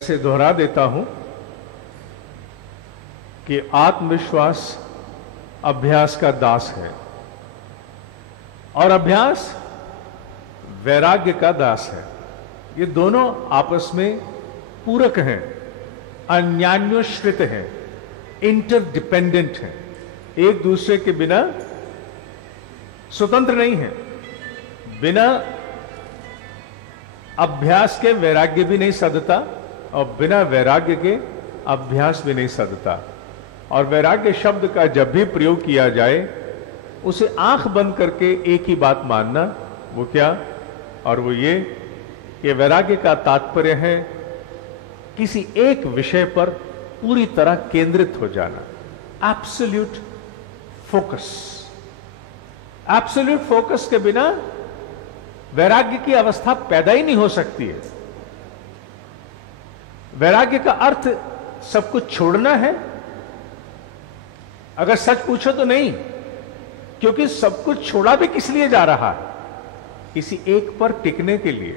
से दोहरा देता हूं कि आत्मविश्वास अभ्यास का दास है और अभ्यास वैराग्य का दास है। ये दोनों आपस में पूरक हैं, अन्यान्योश्रित हैं, इंटरडिपेंडेंट हैं, एक दूसरे के बिना स्वतंत्र नहीं है। बिना अभ्यास के वैराग्य भी नहीं सधता और बिना वैराग्य के अभ्यास भी नहीं सधता। और वैराग्य शब्द का जब भी प्रयोग किया जाए उसे आंख बंद करके एक ही बात मानना, वो क्या? और वो ये कि वैराग्य का तात्पर्य है किसी एक विषय पर पूरी तरह केंद्रित हो जाना, एब्सोल्यूट फोकस। एब्सोल्यूट फोकस के बिना वैराग्य की अवस्था पैदा ही नहीं हो सकती है। वैराग्य का अर्थ सब कुछ छोड़ना है? अगर सच पूछो तो नहीं, क्योंकि सब कुछ छोड़ा भी किस लिए जा रहा है? किसी एक पर टिकने के लिए।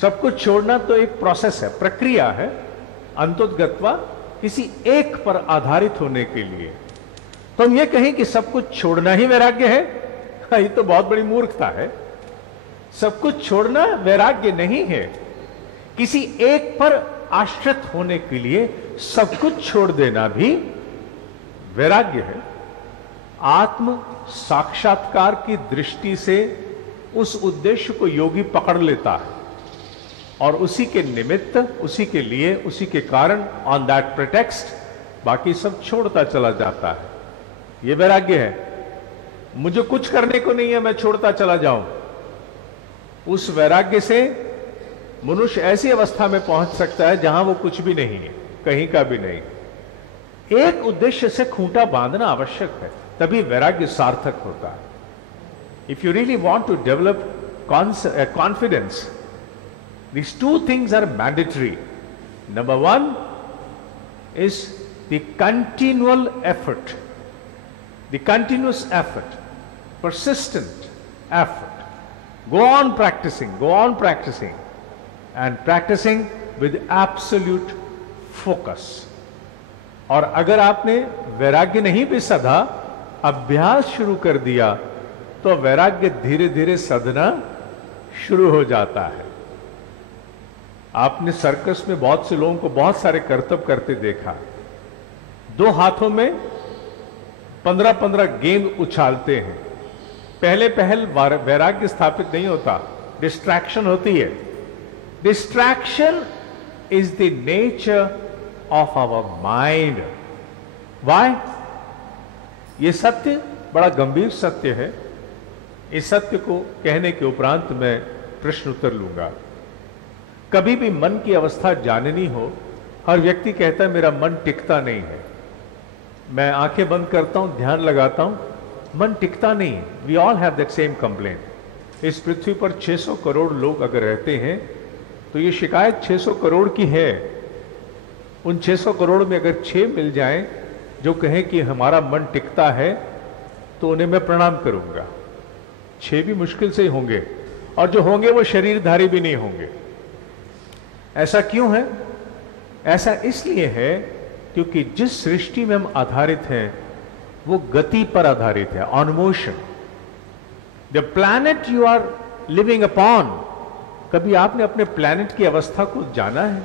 सब कुछ छोड़ना तो एक प्रोसेस है, प्रक्रिया है, अंतोगत्वा किसी एक पर आधारित होने के लिए। तो हम ये कहें कि सब कुछ छोड़ना ही वैराग्य है, ये तो बहुत बड़ी मूर्खता है। सब कुछ छोड़ना वैराग्य नहीं है। किसी एक पर आश्रित होने के लिए सब कुछ छोड़ देना भी वैराग्य है। आत्म साक्षात्कार की दृष्टि से उस उद्देश्य को योगी पकड़ लेता है और उसी के निमित्त, उसी के लिए, उसी के कारण, ऑन दैट प्रिटेक्स्ट बाकी सब छोड़ता चला जाता है। यह वैराग्य है। मुझे कुछ करने को नहीं है, मैं छोड़ता चला जाऊं। उस वैराग्य से मनुष्य ऐसी अवस्था में पहुंच सकता है जहां वो कुछ भी नहीं है, कहीं का भी नहीं। एक उद्देश्य से खूंटा बांधना आवश्यक है, तभी वैराग्य सार्थक होता है। If you really want to develop confidence, these two things are mandatory. Number one is the continual effort, the continuous effort, persistent effort. Go on practicing and practicing with absolute focus. और अगर आपने वैराग्य नहीं भी सधा, अभ्यास शुरू कर दिया, तो वैराग्य धीरे धीरे सधना शुरू हो जाता है। आपने सर्कस में बहुत से लोगों को बहुत सारे करतब करते देखा। दो हाथों में 15-15 गेंद उछालते हैं। पहले पहल वैराग्य स्थापित नहीं होता, डिस्ट्रैक्शन होती है। Distraction is the nature of our mind. Why? यह सत्य बड़ा गंभीर सत्य है। इस सत्य को कहने के उपरांत मैं प्रश्न उत्तर लूंगा। कभी भी मन की अवस्था जाननी हो, हर व्यक्ति कहता है मेरा मन टिकता नहीं है। मैं आंखें बंद करता हूं, ध्यान लगाता हूं, मन टिकता नहीं। We all have that same complaint. इस पृथ्वी पर 600 करोड़ लोग अगर रहते हैं तो ये शिकायत 600 करोड़ की है। उन 600 करोड़ में अगर 6 मिल जाएं जो कहें कि हमारा मन टिकता है, तो उन्हें मैं प्रणाम करूंगा। 6 भी मुश्किल से ही होंगे, और जो होंगे वो शरीरधारी भी नहीं होंगे। ऐसा क्यों है? ऐसा इसलिए है क्योंकि जिस सृष्टि में हम आधारित हैं वो गति पर आधारित है, on motion. The planet you are living upon, कभी आपने अपने प्लैनेट की अवस्था को जाना है?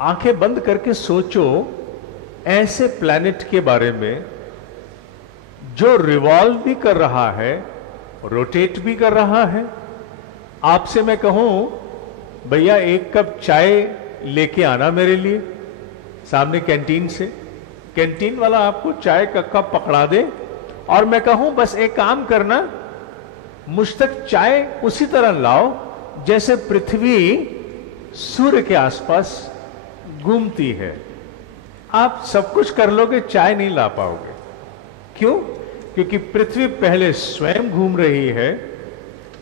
आंखें बंद करके सोचो ऐसे प्लैनेट के बारे में जो रिवॉल्व भी कर रहा है, रोटेट भी कर रहा है। आपसे मैं कहूं भैया एक कप चाय लेके आना मेरे लिए, सामने कैंटीन से, कैंटीन वाला आपको चाय का कप पकड़ा दे और मैं कहूं बस एक काम करना, मुझ तक चाय उसी तरह लाओ जैसे पृथ्वी सूर्य के आसपास घूमती है। आप सब कुछ कर लोगे, चाय नहीं ला पाओगे। क्यों? क्योंकि पृथ्वी पहले स्वयं घूम रही है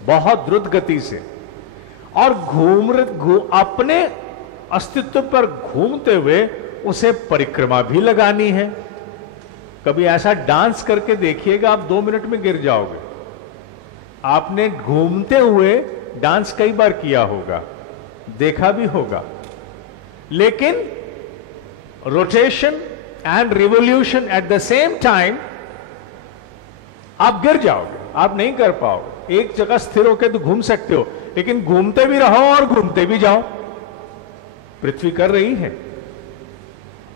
बहुत द्रुत गति से, और अपने अस्तित्व पर घूमते हुए उसे परिक्रमा भी लगानी है। कभी ऐसा डांस करके देखिएगा, आप 2 मिनट में गिर जाओगे। आपने घूमते हुए डांस कई बार किया होगा, देखा भी होगा, लेकिन rotation and revolution at the same time आप गिर जाओगे, आप नहीं कर पाओगे। एक जगह स्थिर होकर तो घूम सकते हो, लेकिन घूमते भी रहो और घूमते भी जाओ। पृथ्वी कर रही है।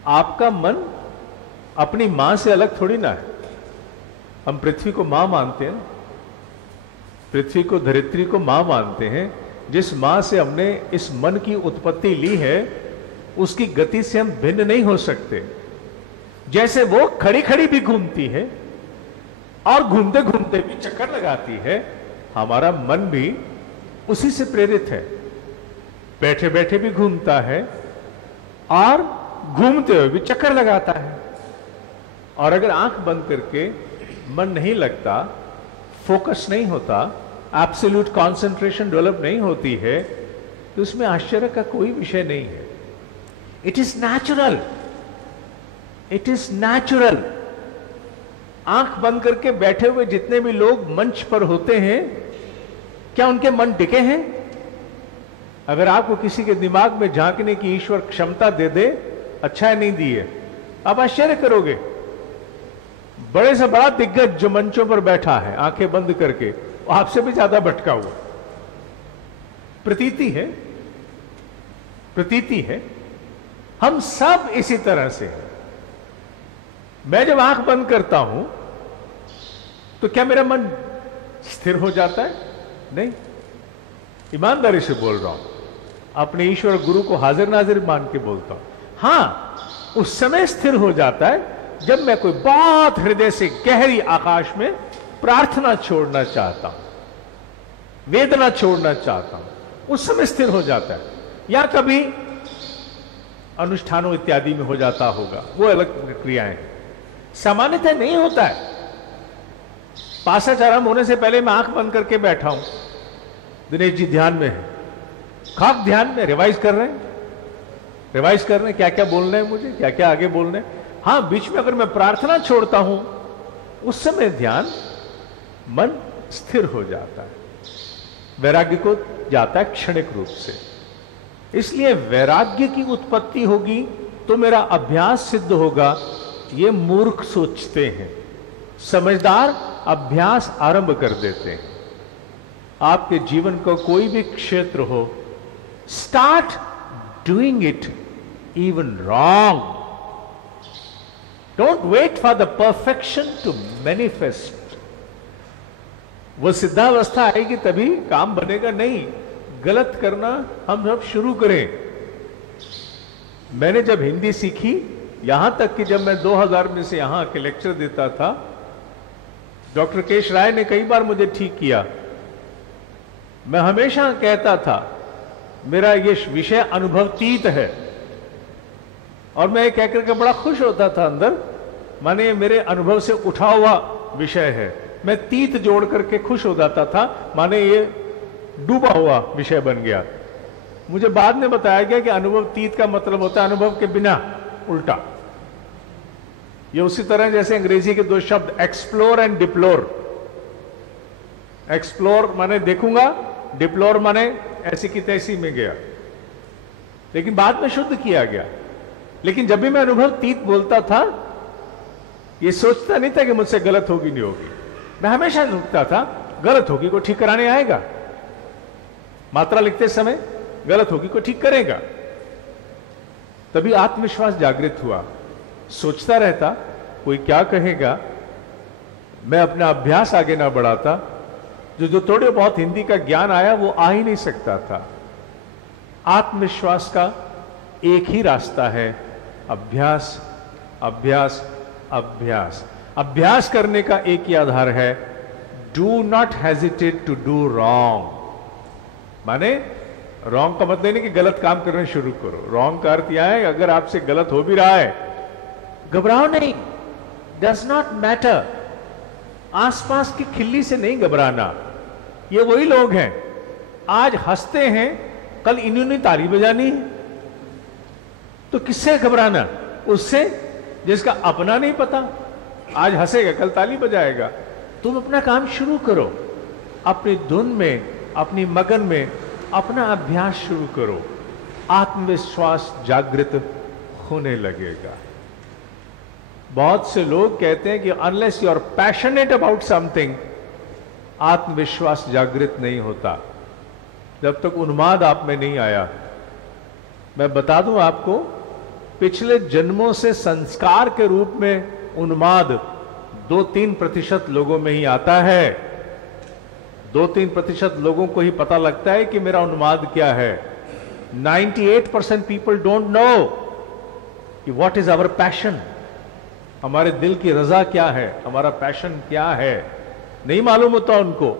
आपका मन अपनी मां से अलग थोड़ी ना है। हम पृथ्वी को मां मानते हैं, पृथ्वी को, धरित्री को मां मानते हैं। जिस मां से हमने इस मन की उत्पत्ति ली है, उसकी गति से हम भिन्न नहीं हो सकते। जैसे वो खड़ी खड़ी भी घूमती है और घूमते घूमते भी चक्कर लगाती है, हमारा मन भी उसी से प्रेरित है। बैठे बैठे भी घूमता है और घूमते हुए भी चक्कर लगाता है। और अगर आंख बंद करके मन नहीं लगता, फोकस नहीं होता, एब्सोल्यूट कंसंट्रेशन डेवलप नहीं होती है, तो उसमें आश्चर्य का कोई विषय नहीं है। It is natural, it is natural. आंख बंद करके बैठे हुए जितने भी लोग मंच पर होते हैं, क्या उनके मन टिके हैं? अगर आपको किसी के दिमाग में झांकने की ईश्वर क्षमता दे दे, अच्छा है नहीं दी है, आप आश्चर्य करोगे। बड़े से बड़ा दिग्गज जो मंचों पर बैठा है आंखें बंद करके, आपसे भी ज्यादा भटका हुआ। प्रतीति है, प्रतीति है। हम सब इसी तरह से हैं। मैं जब आंख बंद करता हूं तो क्या मेरा मन स्थिर हो जाता है? नहीं। ईमानदारी से बोल रहा हूं, अपने ईश्वर गुरु को हाजिर नाजिर मान के बोलता हूं। हां, उस समय स्थिर हो जाता है जब मैं कोई बहुत हृदय से गहरी आकाश में प्रार्थना छोड़ना चाहता हूं, वेदना छोड़ना चाहता हूं, उस समय स्थिर हो जाता है। या कभी अनुष्ठानों इत्यादि में हो जाता होगा, वो अलग प्रक्रियाएं हैं। सामान्यतः नहीं होता है। पासाच आरंभ होने से पहले मैं आंख बंद करके बैठा हूं, दिनेश जी ध्यान में है, खाक ध्यान में रिवाइज कर रहे हैं, रिवाइज कर रहे हैं क्या क्या बोलना है मुझे, क्या क्या आगे बोलना है। हां, बीच में अगर मैं प्रार्थना छोड़ता हूं, उस समय ध्यान, मन स्थिर हो जाता है, वैराग्य को जाता है क्षणिक रूप से। इसलिए वैराग्य की उत्पत्ति होगी तो मेरा अभ्यास सिद्ध होगा, ये मूर्ख सोचते हैं। समझदार अभ्यास आरंभ कर देते हैं। आपके जीवन का कोई भी क्षेत्र हो, start doing it even wrong. Don't wait for the perfection to manifest. वो सिद्धावस्था आएगी तभी काम बनेगा, नहीं। गलत करना हम सब शुरू करें। मैंने जब हिंदी सीखी, यहां तक कि जब मैं 2000 में से यहां के लेक्चर देता था, डॉक्टर केश राय ने कई बार मुझे ठीक किया। मैं हमेशा कहता था मेरा ये विषय अनुभवतीत है, और मैं ये कहकर के बड़ा खुश होता था अंदर, माने ये मेरे अनुभव से उठा हुआ विषय है। मैं तीत जोड़ करके खुश हो जाता था, माने ये डूबा हुआ विषय बन गया। मुझे बाद में बताया गया कि अनुभव तीत का मतलब होता है अनुभव के बिना, उल्टा। ये उसी तरह जैसे अंग्रेजी के दो शब्द एक्सप्लोर एंड डिप्लोर। एक्सप्लोर माने देखूंगा, डिप्लोर माने ऐसी की तैसी में गया, लेकिन बाद में शुद्ध किया गया। लेकिन जब भी मैं अनुभव तीत बोलता था, ये सोचता नहीं था कि मुझसे गलत होगी नहीं होगी। मैं हमेशा रुकता था, गलत होगी को ठीक कराने आएगा, मात्रा लिखते समय गलत होगी को ठीक करेगा। तभी आत्मविश्वास जागृत हुआ। सोचता रहता कोई क्या कहेगा, मैं अपना अभ्यास आगे ना बढ़ाता, जो थोड़े बहुत हिंदी का ज्ञान आया वो आ ही नहीं सकता था। आत्मविश्वास का एक ही रास्ता है, अभ्यास, अभ्यास, अभ्यास। अभ्यास करने का एक ही आधार है, do not hesitate to do wrong. माने रॉन्ग का मतलब नहीं कि गलत काम करना शुरू करो। रॉन्ग का अर्थ यह है, अगर आपसे गलत हो भी रहा है, घबराओ नहीं, डज नॉट मैटर। आसपास की खिल्ली से नहीं घबराना। ये वही लोग हैं, आज हंसते हैं, कल इन्होंने ताली बजानी है, तो किससे घबराना? उससे जिसका अपना नहीं पता, आज हंसेगा कल ताली बजाएगा। तुम अपना काम शुरू करो, अपनी धुन में, अपनी मगन में, अपना अभ्यास शुरू करो, आत्मविश्वास जागृत होने लगेगा। बहुत से लोग कहते हैं कि unless you are passionate about something, आत्मविश्वास जागृत नहीं होता जब तक उन्माद आप में नहीं आया। मैं बता दूं आपको, पिछले जन्मों से संस्कार के रूप में उन्माद 2-3% लोगों में ही आता है। 2-3% लोगों को ही पता लगता है कि मेरा उन्माद क्या है। 98% पीपल डोंट नो कि व्हाट इज आवर पैशन, हमारे दिल की रजा क्या है, हमारा पैशन क्या है, नहीं मालूम होता उनको।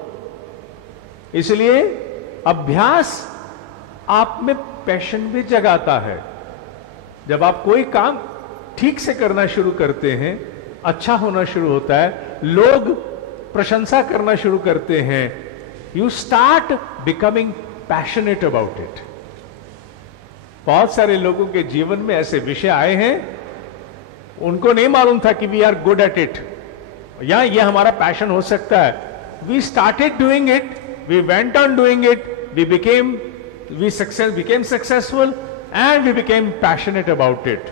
इसलिए अभ्यास आप में पैशन भी जगाता है। जब आप कोई काम ठीक से करना शुरू करते हैं, अच्छा होना शुरू होता है, लोग प्रशंसा करना शुरू करते हैं, you start becoming passionate about it. बहुत सारे लोगों के जीवन में ऐसे विषय आए हैं, उनको नहीं मालूम था कि we are good at it, या ये हमारा पैशन हो सकता है। We started doing it, we went on doing it, we became successful and we became passionate about it.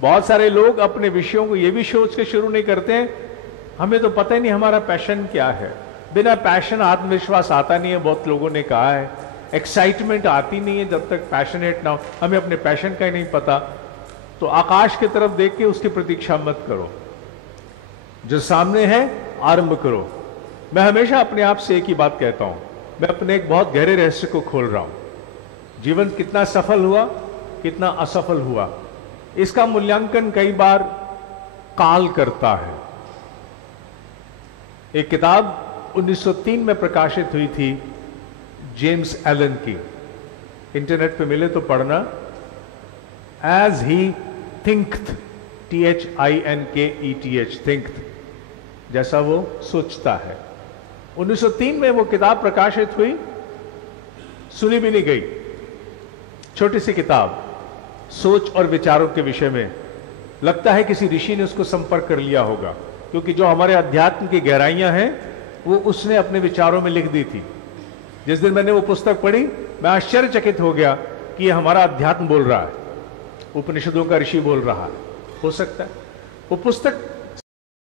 बहुत सारे लोग अपने विषयों को ये भी सोच के शुरू नहीं करते हैं, हमें तो पता ही नहीं हमारा पैशन क्या है। बिना पैशन आत्मविश्वास आता नहीं है, बहुत लोगों ने कहा है। एक्साइटमेंट आती नहीं है जब तक पैशनेट ना हो। हमें अपने पैशन का ही नहीं पता, तो आकाश की तरफ देख के उसकी प्रतीक्षा मत करो, जो सामने है आरंभ करो। मैं हमेशा अपने आप से एक ही बात कहता हूं, मैं अपने एक बहुत गहरे रहस्य को खोल रहा हूं। जीवन कितना सफल हुआ, कितना असफल हुआ, इसका मूल्यांकन कई बार काल करता है। एक किताब 1903 में प्रकाशित हुई थी जेम्स एलन की, इंटरनेट पे मिले तो पढ़ना। एज ही थिंकथ, THINKETH, थिंकथ, जैसा वो सोचता है। 1903 में वो किताब प्रकाशित हुई, सुनी भी नहीं गई। छोटी सी किताब, सोच और विचारों के विषय में। लगता है किसी ऋषि ने उसको संपर्क कर लिया होगा, क्योंकि जो हमारे अध्यात्म की गहराइयां हैं वो उसने अपने विचारों में लिख दी थी। जिस दिन मैंने वो पुस्तक पढ़ी, मैं आश्चर्यचकित हो गया कि ये हमारा अध्यात्म बोल रहा है, उपनिषदों का ऋषि बोल रहा है। हो सकता है वो पुस्तक